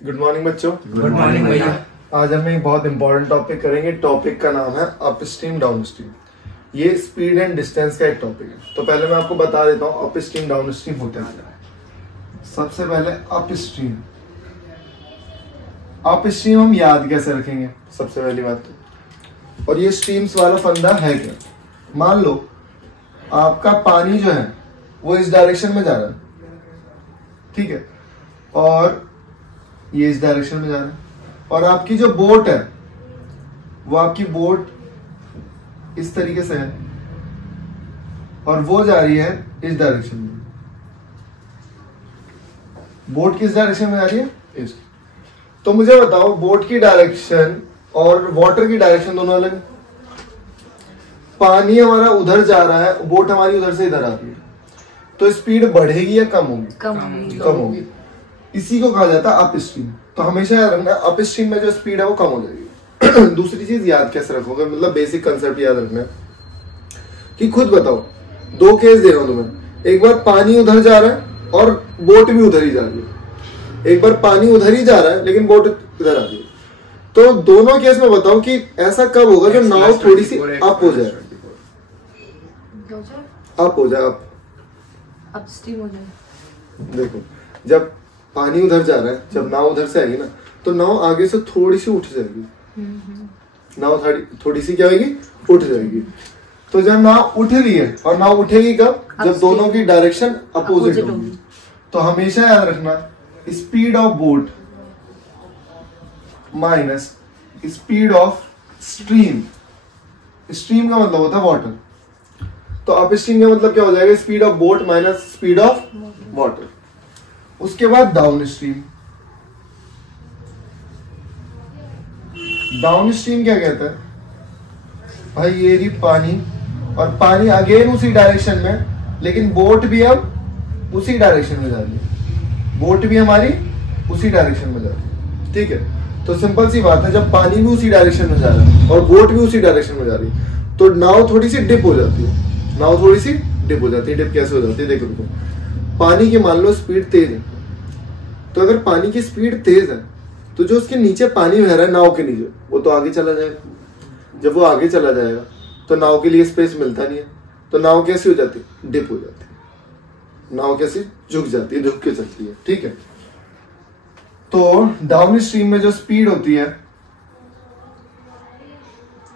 Good morning बच्चों। Good morning भैया। आज हम एक बहुत इंपॉर्टेंट टॉपिक करेंगे। टॉपिक का नाम है अपस्ट्रीम डाउनस्ट्रीम। ये स्पीड एंड डिस्टेंस का एक टॉपिक है। तो पहले मैं आपको बता देता हूँ अपस्ट्रीम डाउनस्ट्रीम होता है। सबसे पहले अपस्ट्रीम। अपस्ट्रीम हम याद कैसे रखेंगे सबसे पहली बात तो, और ये स्ट्रीम्स वाला फंडा है क्या। मान लो आपका पानी जो है वो इस डायरेक्शन में जा रहा है, ठीक है, और ये इस डायरेक्शन में जा रहा है, और आपकी जो बोट है वो आपकी बोट इस तरीके से है और वो जा रही है इस डायरेक्शन में। बोट किस डायरेक्शन में जा रही है? इस। तो मुझे बताओ बोट की डायरेक्शन और वाटर की डायरेक्शन दोनों अलग है। पानी हमारा उधर जा रहा है, बोट हमारी उधर से इधर आ रही है, तो स्पीड बढ़ेगी या कम होगी? कम होगी। इसी को कहा जाता है अपस्ट्रीम। तो हमेशा याद रखना अपस्ट्रीम में जो स्पीड है वो कम हो जाएगी। दूसरी चीज याद कैसे रखोगे, मतलब बेसिक कंसेप्ट याद रखना है कि खुद बताओ, दो केस दे रहा हूं तुम्हें। एक बार पानी उधर जा रहा है और बोट भी उधर ही जा रही है। एक बार पानी उधर ही जा रहा है लेकिन बोट इधर आ रही है। तो दोनों केस में बताओ कि ऐसा कब होगा जो नाव थोड़ी सी अप हो जाए, अप हो जाए, अपस्ट्रीम हो जाए। देखो जब पानी उधर जा रहा है, जब नाव उधर से आएगी ना तो नाव आगे से थोड़ी सी उठ जाएगी। नाव थोड़ी सी क्या होगी? उठ जाएगी। तो जब नाव उठ रही है, और नाव उठेगी कब? जब दोनों की डायरेक्शन अपोजिट होगी। तो हमेशा याद रखना speed of boat minus speed of stream. Stream का मतलब होता है वाटर, तो अपस्ट्रीम का मतलब क्या हो जाएगा? Speed of boat minus speed of water. उसके बाद डाउन स्ट्रीम। डाउन स्ट्रीम क्या कहता है भाई? ये रही पानी, और पानी अगेन उसी डायरेक्शन में, लेकिन बोट भी अब उसी डायरेक्शन में जा रही है। बोट भी हमारी उसी डायरेक्शन में जा रही है, ठीक है। तो सिंपल सी बात है, जब पानी भी उसी डायरेक्शन में जा रहा है और बोट भी उसी डायरेक्शन में जा रही है तो नाव थोड़ी सी डिप हो जाती है। नाव थोड़ी सी डिप हो जाती है। डिप कैसे हो जाती है? देखो पानी की मान लो स्पीड तेज है, तो अगर पानी की स्पीड तेज है तो जो उसके नीचे पानी बह रहा है नाव के नीचे, वो तो आगे चला जाएगा। जब वो आगे चला जाएगा तो नाव के लिए स्पेस मिलता नहीं है, तो नाव कैसी हो जाती है? डिप हो जाती है। नाव कैसी? झुक जाती है, झुक के चलती है, ठीक है। तो डाउन स्ट्रीम में जो स्पीड होती है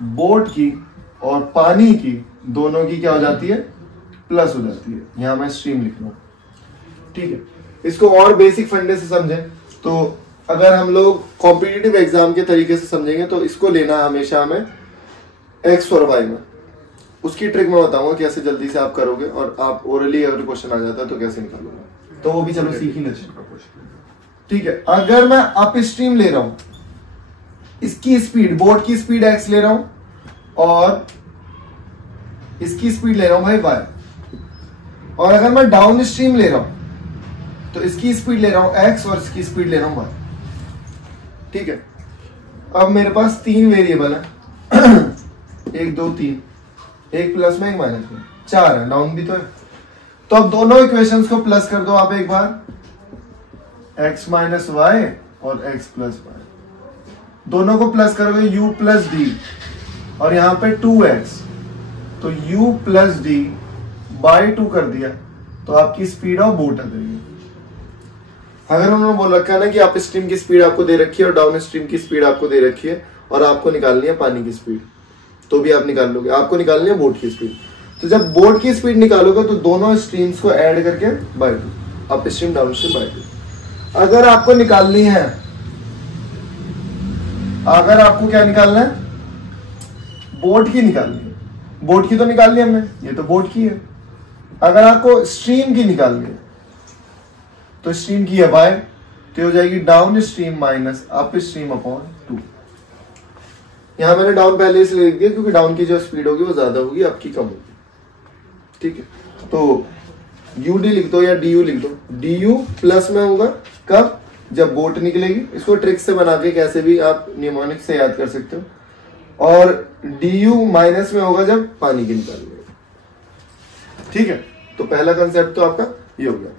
बोट की और पानी की, दोनों की क्या हो जाती है? प्लस हो जाती है। यहां मैं स्ट्रीम लिख रहा हूं, ठीक है। इसको और बेसिक फंडे से समझें तो अगर हम लोग कॉम्पिटिटिव एग्जाम के तरीके से समझेंगे तो इसको लेना है हमेशा हमें एक्स और वाई में। उसकी ट्रिक मैं बताऊंगा कैसे जल्दी से आप करोगे, और आप ओरली अगर क्वेश्चन आ जाता है तो कैसे निकालोगे, तो वो भी चलो सीख ही लेते हैं, ठीक है। अगर मैं अप स्ट्रीम ले रहा हूं, इसकी स्पीड, बोट की स्पीड एक्स ले रहा हूं और इसकी स्पीड ले रहा हूं भाई वाई, और अगर मैं डाउन स्ट्रीम ले रहा हूं तो इसकी स्पीड ले रहा हूं एक्स और इसकी स्पीड ले रहा हूं वाई, ठीक है। अब मेरे पास तीन वेरिएबल है, 1 2 3, एक प्लस में एक माइनस में, 4 है, डाउन भी तो है। तो अब दोनों इक्वेशंस को प्लस कर दो आप एक बार, x माइनस वाई और x प्लस वाई। दोनों को प्लस करोगे u प्लस डी, और यहां पे 2x, तो u प्लस डी बाई 2 कर दिया तो आपकी स्पीड ऑफ बोट आ जाएगी। अगर उन्होंने बोल रखा है ना कि अप स्ट्रीम की स्पीड आपको दे रखी है और डाउन स्ट्रीम की स्पीड आपको दे रखी है, और आपको निकालनी है पानी की स्पीड, तो भी आप निकाल लोगे। आपको निकालनी है बोट की स्पीड। तो जब बोट की स्पीड निकालोगे तो दोनों स्ट्रीम्स को ऐड करके by 2, upstream downstream by 2। अगर आपको निकालनी है, अगर आपको क्या निकालना है? बोट की निकालनी है। बोट की तो निकाल ली हमने, ये तो बोट की है। अगर आपको स्ट्रीम की निकालनी है तो स्ट्रीम की है बाय, तो हो जाएगी down stream minus up stream upon 2। यहां मैंने डाउन पहले इसलिए लिख दिया क्योंकि डाउन की जो स्पीड होगी वो ज्यादा होगी, आपकी कम होगी, ठीक है। तो यूडी लिख दो या डी लिख दो। डी प्लस में होगा कब? जब बोट निकलेगी। इसको ट्रिक से बना के कैसे भी आप न्यूमोनिक से याद कर सकते हो। और डी माइनस में होगा जब पानी की निकालेंगे, ठीक है। तो पहला कंसेप्ट तो आपका ये हो गया।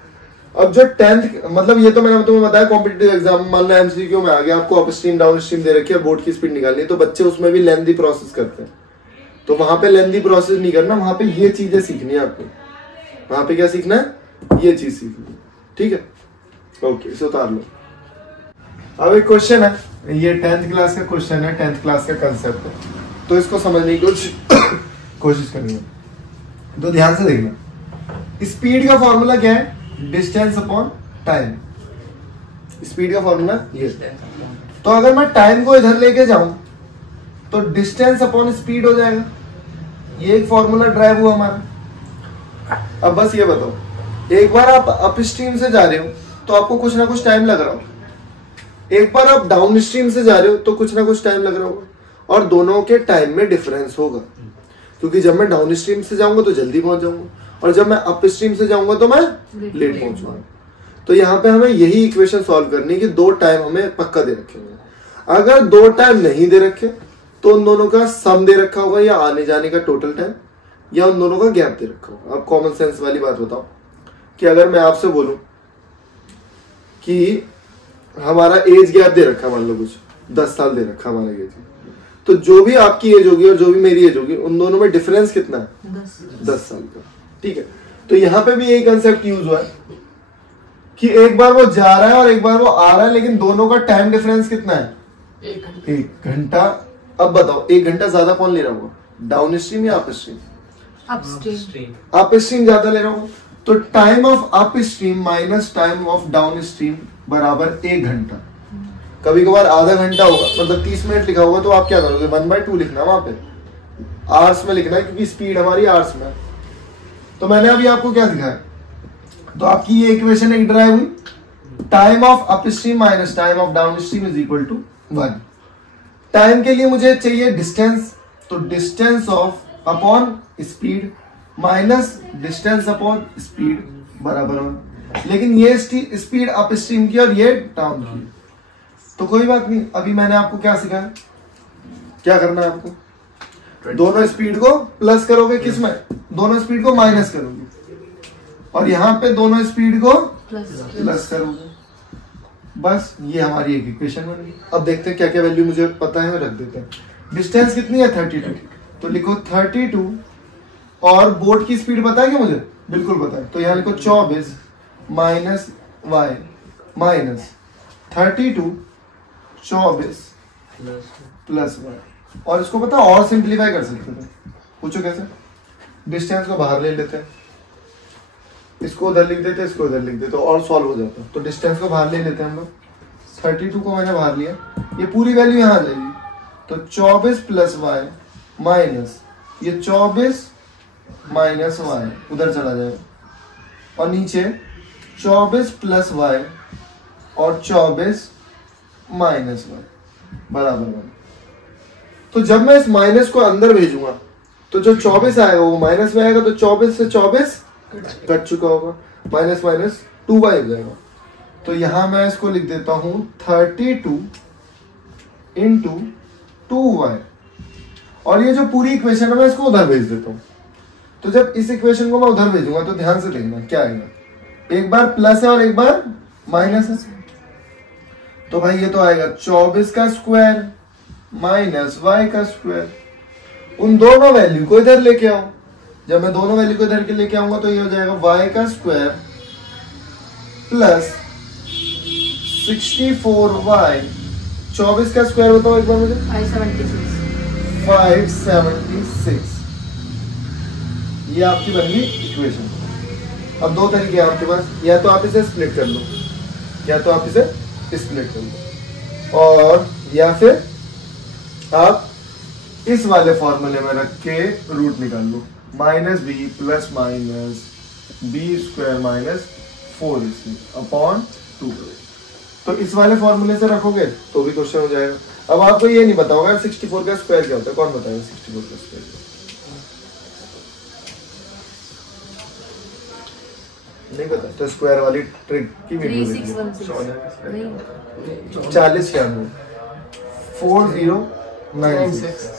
अब जो 10th मतलब ये तो मैंने तुम्हें बताया कॉम्पिटिटिव एग्जाम मान लो एमसीक्यू में आ गया, आपको अप स्ट्रीम डाउन स्ट्रीम दे रखी है, बोर्ड की स्पीड निकालनी है, तो बच्चे उसमें भी लेंथी प्रोसेस करते हैं, तो वहां पे लेंथी प्रोसेस नहीं करना, वहां पे ये चीजें सीखनी है आपको। वहां पे क्या सीखना है? ये चीज सीखनी है, ठीक है। ओके, इसे उतार लो। अब एक क्वेश्चन है, ये 10th क्लास का क्वेश्चन है, 10th क्लास का कंसेप्ट है, तो इसको समझने की कोशिश करनी है। तो ध्यान से देखना, स्पीड का फॉर्मूला क्या है? Distance upon time. स्पीड का फॉर्मूला ये। तो अगर मैं टाइम को इधर लेके जाऊं तो डिस्टेंस अपॉन स्पीड हो जाएगा, ये एक फॉर्मूला ड्राइव हुआ हमारा। अब बस ये बताओ, एक बार आप अप स्ट्रीम से जा रहे हो तो आपको कुछ ना कुछ टाइम लग रहा हो, एक बार आप डाउन स्ट्रीम से जा रहे हो तो कुछ ना कुछ टाइम लग रहा होगा, और दोनों के टाइम में डिफरेंस होगा, क्योंकि जब मैं डाउन स्ट्रीम से जाऊंगा तो जल्दी पहुंच जाऊंगा, और जब मैं अप स्ट्रीम से जाऊंगा तो मैं लेट पहुंचूंगा। तो यहाँ पे हमें यही इक्वेशन सॉल्व करनी है कि दो टाइम हमें पक्का दे रखे होंगे। अगर दो टाइम नहीं दे रखे तो उन दोनों का सम दे रखा होगा, या आने जाने का टोटल टाइम, या उन दोनों का गैप दे रखा होगा। अब कॉमन सेंस वाली बात बताओ कि अगर मैं आपसे बोलूं कि हमारा एज गैप दे रखा, मान लो कुछ 10 साल दे रखा हमारा एज, तो जो भी आपकी एज होगी और जो भी मेरी एज होगी उन दोनों में डिफरेंस कितना है? 10 साल का, ठीक है। तो यहाँ पे भी यही कंसेप्ट यूज हुआ है कि एक बार वो जा रहा है और एक बार वो आ रहा है, लेकिन दोनों का टाइम डिफरेंस कितना है? 1 घंटा। अब बताओ 1 घंटा ज्यादा कौन ले रहा होगा, डाउन स्ट्रीम या अप स्ट्रीम? अप स्ट्रीम ज्यादा ले रहा होगा, तो time of upstream minus time of down stream बराबर 1 घंटा। कभी कभार आधा घंटा होगा, मतलब 30 मिनट लिखा होगा, तो आप क्या करोगे? 1/2 लिखना वहां पे, आवर्स में लिखना है, क्योंकि स्पीड हमारी आवर्स में है। तो मैंने अभी आपको क्या सिखाया, तो आपकी ये इक्वेशन एक ड्राइव हुई, time of upstream minus time of downstream is equal to 1। Time के लिए मुझे चाहिए डिस्टेंस, तो distance of upon speed minus distance upon speed बराबर 1। लेकिन ये स्पीड अप स्ट्रीम की और ये डाउन की, तो कोई बात नहीं। अभी मैंने आपको क्या सिखाया, क्या करना है आपको? दोनों स्पीड को प्लस करोगे, किसमें? दोनों स्पीड को माइनस करोगे, और यहाँ पे दोनों स्पीड को प्लस करोगे। बस ये हमारी एक इक्वेशन बन गई। अब देखते हैं क्या क्या वैल्यू मुझे पता है, रख देते हैं। डिस्टेंस कितनी है? 32, तो लिखो 32, और बोर्ड की स्पीड पता है क्या मुझे? बिल्कुल पता है, तो यहाँ लिखो 24 minus Y minus 32 24 plus Y. और इसको पता और सिंप्लीफाई कर सकते थे, पूछो कैसे? डिस्टेंस को बाहर ले लेते हैं, इसको उधर लिख देते, इसको उधर लिख देते, और सॉल्व हो जाता। तो डिस्टेंस को बाहर ले लेते हैं हम लोग, 32 को मैंने बाहर लिया, ये पूरी वैल्यू यहाँ आ जाएगी, तो 24 प्लस वाई माइनस ये 24 माइनस वाई उधर चला जाएगा, और नीचे 24 प्लस वाई और 24 माइनस वाई बराबर 1। तो जब मैं इस माइनस को अंदर भेजूंगा तो जो 24 आएगा वो माइनस में आएगा, तो 24 से 24 कट चुका होगा, माइनस माइनस 2y हो जाएगा। तो यहां मैं इसको लिख देता हूं 32 इंटू 2y, और ये जो पूरी इक्वेशन है मैं इसको उधर भेज देता हूं। तो जब इस इक्वेशन को मैं उधर भेजूंगा तो ध्यान से देखना क्या आएगा, एक बार प्लस है और एक बार माइनस है, तो भाई ये तो आएगा 24 का स्क्वायर माइनस y का स्क्वायर। उन दोनों वैल्यू को इधर लेके आओ, जब मैं दोनों वैल्यू को इधर के लेके आऊंगा तो ये हो जाएगा y का स्क्वायर प्लस 64y। 24 का स्क्वायर बताओ एक बार मुझे। 576। ये आपकी बन गई इक्वेशन। अब दो तरीके हैं आपके पास, या तो आप इसे स्प्लिट कर लो, या तो आप इसे स्प्लिट कर लो, और या फिर आप इस वाले फॉर्मूले में रख के रूट निकाल लो, minus b plus minus b square minus 4ac upon 2। तो इस वाले फॉर्मूले से रखोगे तो भी क्वेश्चन हो जाएगा। अब आपको ये नहीं पता होगा 64 का स्क्वायर क्या होता है, कौन बताएगा 64 का स्क्वायर? नहीं पता तो स्क्वायर वाली ट्रिक की वीडियो 40 क्या है 4096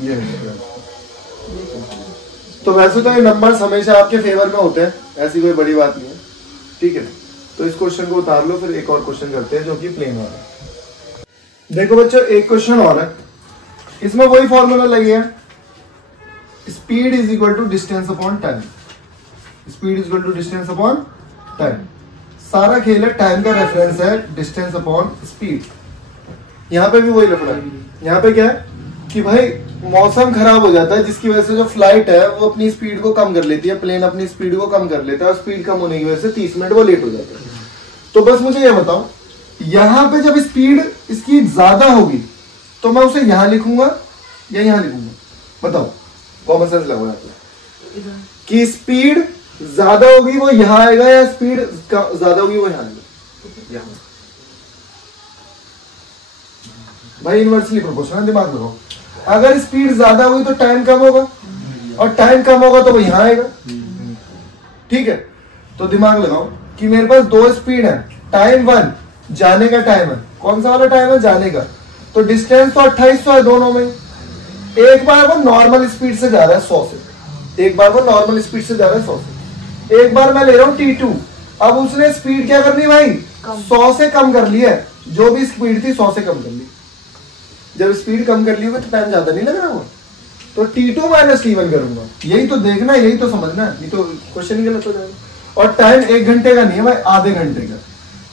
ये है। तो वैसे तो ये नंबर्स हमेशा आपके फेवर में होते हैं, ऐसी कोई बड़ी बात नहीं है। ठीक है, तो इस क्वेश्चन को उतार लो, फिर एक और क्वेश्चन करते हैं जो कि प्लेन वाला है। देखो बच्चों एक क्वेश्चन और है, इसमें वही फॉर्मूला लगे है, speed is equal to distance upon time. Speed is equal to distance upon time. सारा खेल है, टाइम का रेफरेंस है डिस्टेंस अपॉन स्पीड। यहाँ पे भी वही लफड़ा है। यहाँ पे क्या है कि भाई मौसम खराब हो जाता है जिसकी वजह से जो फ्लाइट है वो अपनी स्पीड को कम कर लेती है, प्लेन अपनी स्पीड को कम कर लेता है, और स्पीड कम होने की वजह से 30 मिनट वो लेट हो जाता है। तो बस मुझे ये बताओ, यहाँ पे जब स्पीड इसकी ज्यादा होगी तो मैं उसे यहाँ लिखूंगा या यहाँ लिखूंगा? बताओ, कॉमन सेंस लगवा कि स्पीड ज्यादा होगी वो यहाँ आएगा या स्पीड ज्यादा होगी वो यहाँ आएगा? यहाँ। भाई इनवर्सली प्रोपोर्शनल, दिमाग लगाओ। अगर स्पीड ज्यादा हुई तो टाइम कम होगा, और टाइम कम होगा तो वो यहाँ आएगा। ठीक है, तो दिमाग लगाओ कि मेरे पास दो स्पीड है, टाइम 1 जाने का टाइम है, कौन सा वाला टाइम है? जाने का। तो डिस्टेंस तो 2800 है दोनों में। एक बार वो नॉर्मल स्पीड से जा रहा है 100 से, एक बार वो नॉर्मल स्पीड से जा रहा है 100 से, एक बार मैं ले रहा हूँ T2। अब उसने स्पीड क्या करनी भाई? 100 से कम कर ली है, जो भी स्पीड थी 100 से कम कर ली। जब स्पीड कम कर ली होगी तो टाइम ज्यादा नहीं लग रहा होगा, तो T2 माइनस T1 करूंगा। यही तो देखना है, यही तो समझना है, नहीं तो क्वेश्चन ही गलत हो जाएगा। और टाइम 1 घंटे का नहीं है भाई, आधे घंटे का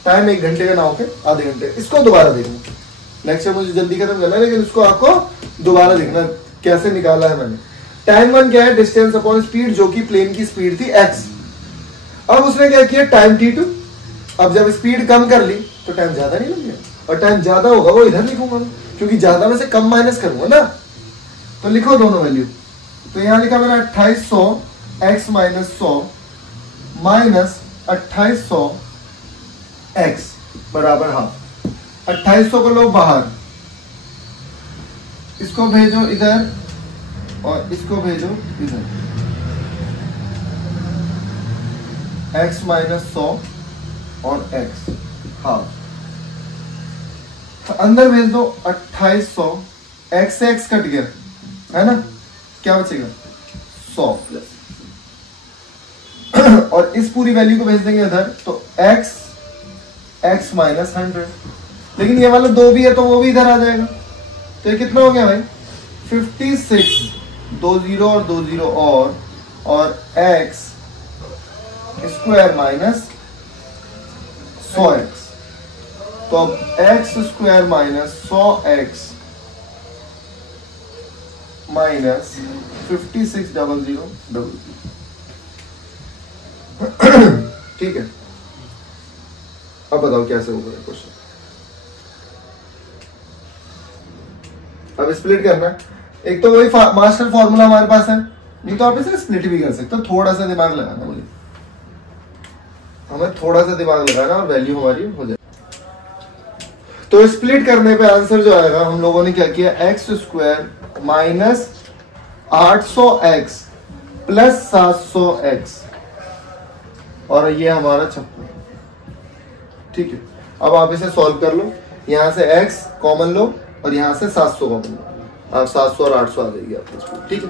टाइम, 1 घंटे का ना होके आधे घंटे। इसको दोबारा देखना, लेक्चर मुझे जल्दी खत्म करना है, लेकिन इसको आपको दोबारा देखना कैसे निकाला है मैंने। टाइम 1 क्या है? डिस्टेंस अपॉन स्पीड, जो कि प्लेन की स्पीड थी x। अब उसने क्या किया? Time T2। अब जब स्पीड कम कर ली तो टाइम ज्यादा नहीं लग गया, और टाइम ज्यादा होगा वो इधर लिखूंगा मैं, क्योंकि ज्यादा में से कम माइनस करूंगा ना। तो लिखो दोनों वैल्यू। तो यहां लिखा मैंने 2800 x माइनस 100 माइनस 2800 x बराबर हाफ। 2800 को लो बाहर, इसको भेजो इधर और इसको भेजो इधर। x माइनस 100 और x हाफ, अंदर भेज दो 2800, x से x कट गया है ना, क्या बचेगा? 100 प्लस, और इस पूरी वैल्यू को भेज देंगे इधर, तो x माइनस 100। लेकिन ये वाला 2 भी है तो वो भी इधर आ जाएगा। तो ये कितना हो गया भाई? 56, 2 0 और 2 0 और x स्क्वायर माइनस 100x। तो अब x square minus 100x minus 560000। ठीक है, अब बताओ कैसे होगा क्वेश्चन। अब स्प्लिट करना, एक तो वही मास्टर फॉर्मूला हमारे पास है, नहीं तो आप इसे स्प्लिट भी कर सकते हो। थोड़ा सा दिमाग लगाना, मुझे हमें थोड़ा सा दिमाग लगाना और वैल्यू हमारी हो जाए। तो स्प्लिट करने पे आंसर जो आएगा, हम लोगों ने क्या किया? X square minus 800x plus 700x, और ये हमारा 56। ठीक है, अब आप इसे सॉल्व कर लो। यहां से x कॉमन लो और यहां से 700 कॉमन लो, आप 700 और 800 आ जाएगी आपकी स्पीड। ठीक है,